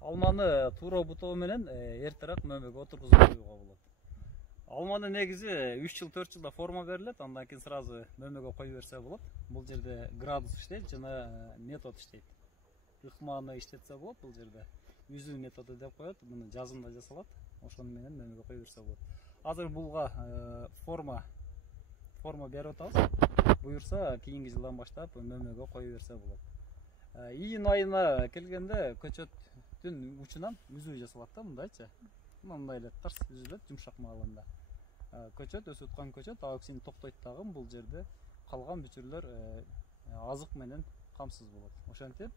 Алманы туура бутоо менен эртерээк мөмөгө отургузуп коюуга болот. Алманы негизи 3 жыл 4 жылда форма берилет, андан кийин сразу мөмөгө кое берсе болот. Бул жерде градус иштейт жана метод иштейт. Ыкманы иштетсе болот бул жерде. Үзүү методу деп коет, муну жазымда жасалат. Ошону менен мөмөгө кое берсе болот. Азыр булга форма берип атабыз. Буюрса кийинки жылдан баштап мөмөгө кое берсе болот. Июнь айына келгенде көчөттүн учунан үзүү жасалат да, мындайчы. Мындай эле тарс үзүлөт жумшак маалында. Көчөт өсүп аткан көчөт ауксин токтойт дагы бул жерде калган бүчүрлөр азык менен камсыз болот. Ошентип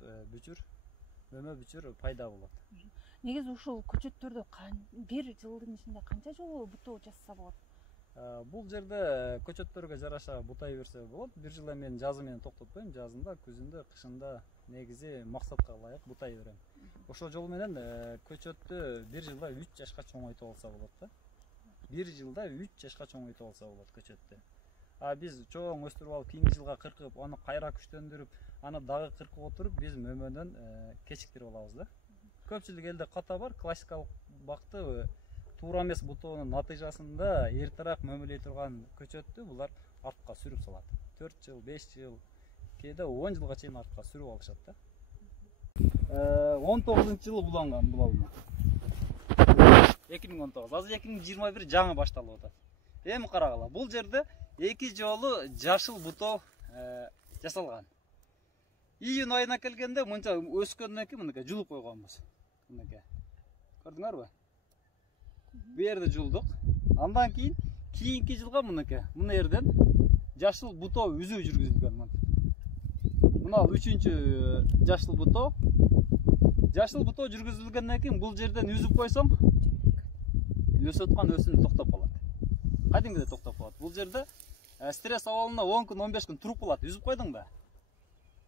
мөмө бүчүр пайда болот. Негизи ушул көчөттөрдү бир жылдын ичинде канча жолу бутоо жасаса болот? Бул жерде көчөттөргө жараша бутай берсе болот. Бир жылда мен жазы менен токтотпойм, жазында, күзүндө, кышында негизи максатка ылайык бутай берем. Ошол жол менен көчөттү бир жылда 3 жашка чоңойтуп алса болот да. Бир жылда 3 жашка чоңойтуп алса болот көчөттү. Биз чоң өстүрүп алып, кийинки жылга кыркып, аны кайра күчтөндүрүп, аны дагы кыркып отуруп, биз мөмөнөн кечиктирип алабыз да. Көпчүлүк элде ката бар, классикалык бакты туура эмес бутоонун натыйжасында эртерээк мөмөлөй турган көчөттү булар артка сүрүп салат. 4 жыл, 5 жыл, кээде 10 жылга чейин артка сүрүп алышат да. 19-жылы буланган бул алма. 2019. Азыр 2021 жаңы башталып атат. Эми карагыла, бул жерде 2 жолу жашыл бутоо жасалган. Июнь айына келгенде мынча өскөндөн кийин мынакей жулуп койгонбуз. Мынакей. Көрдүңөрбү? Бу жерде жулдук. Андан кийин кийинки жылга мынакей, мына жерден жашыл бутоо үзүү жүргүзүлгөн. Мына 3-чү жашыл бутоо. Жашыл бутоо жүргүзүлгөндөн кийин бул жерден үзүп койсоң, өсүп аткан өсүм токтоп калат. Кадимгиде токтоп калат. Бул жерде стресс абалына 10 күн, 15 күн туруп калат. Үзүп койдуң да.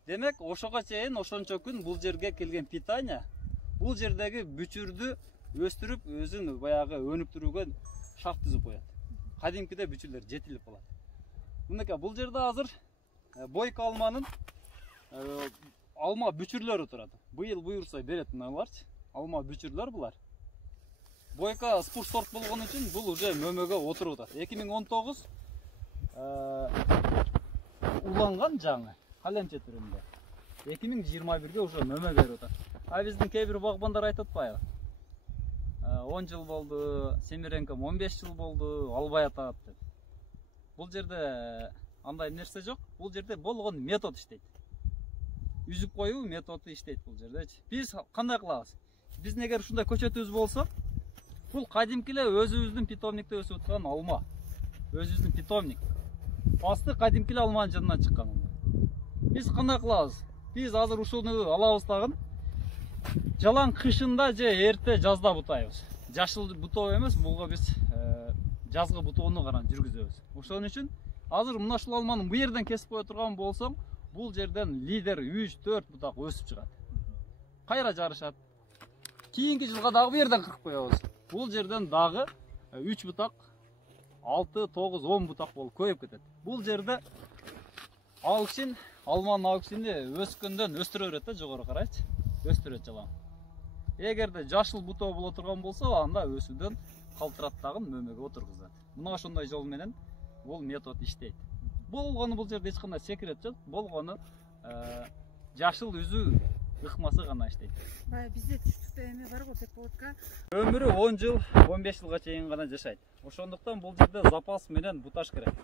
Демек, ошого чейин ошончо күн бул жерге келген питание бул жердеги бүчүрдү өстүрүп, өзүн баягы өнүктүрүүгө шарт түзүп коет. Кадимкиде бүчүрлөр жетилип калат. Мынакей бул жерде азыр бойка алманын алма бүчүрлөрү турат. Быйыл буюрса берет мыналарчы. Алма бүчүрлөр булар. Бойка спур сорт болгон үчүн бул уже мөмөгө отуруп атат. 2019 уланган жаңы калемче түрүндө. 2021ге уже мөмө берип атат. Биздин кээ бир багбандар айтып атпайбы? 10 жыл болду, семиренкем 15 жыл болду, албай атат деп. Бул жерде андай нерсе жок. Бул жерде болгон метод иштейт. Үзүп коюу методу иштейт бул жердечи. Биз кандай кылабыз? Биздин эгер ушундай көчөтүбүз болсо, бул кадимки эле өзүбүздүн питомникте өсүп аткан алма. Өзүбүздүн питомник. Асты кадимки эле алманын жанынан чыккан. Биз кандай кылабыз? Биз азыр ушуну алабыз тагын. Жалаң кышында же эрте жазда бутайбыз. Жашыл бутоо эмес, буга биз жазгы бутоону гана жүргүзөбүз. Ошон үчүн азыр мына ушул алманы бу жерден кесип кое турган болсоң, бул жерден лидер 3-4 бутак өсүп чыгат. Кайра жарышат. Кийинки жылга дагы бу жерден кыркып коебуз. Бул жерден дагы 3 бутак, 6, 9, 10 бутак болуп көйүп кетет. Бул жерде ауксин, алманын ауксини өскөндөн өстүрө берет да, жогору карайчы. Өстүрөт жалаң. Эгерде жашыл бутоо боло турган болсо, анда өсүүдөн калтырат дагы мөмөгө отургузат. Мына ошондой жол менен бул метод иштейт. Болгону бул жерде эч кандай секрет жок. Болгону жашыл үзүү ыкмасы гана иштейт. Бизде түштүктө эме бар го, бекболотка. Өмүрү 10 жыл, 15 жылга чейин гана жашайт. Ошондуктан бул жерде запас менен буташ керек.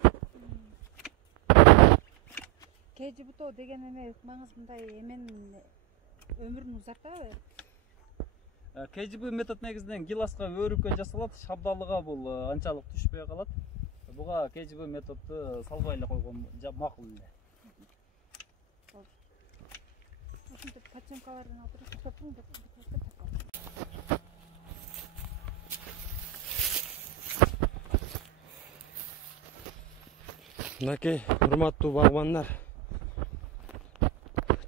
Кежи бутоо деген эме ыкмаңыз мындай эменин өмүрүн узартабы? КЖБ метод негизинен гиласка өрүккө жасалат, шабдалыга бул анчалык түшпөй калат. Буга КЖБ методду салбай эле койгон макул эле. Ошентип паченкалардан алып топтун Мынакей урматтуу багбандар,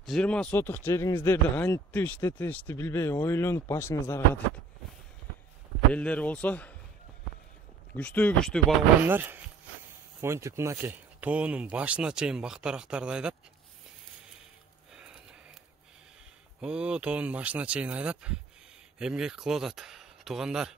20 сотук жериңиздерди кантип иштетишти билбей ойлонуп башыңыздарга дейт. Элдер болсо күчтүү багбандар монтип мынакей тоонун башына чейин бактарактарды айдап Тоонун башына чейин айдап эмгек кылып атат. Туугандар,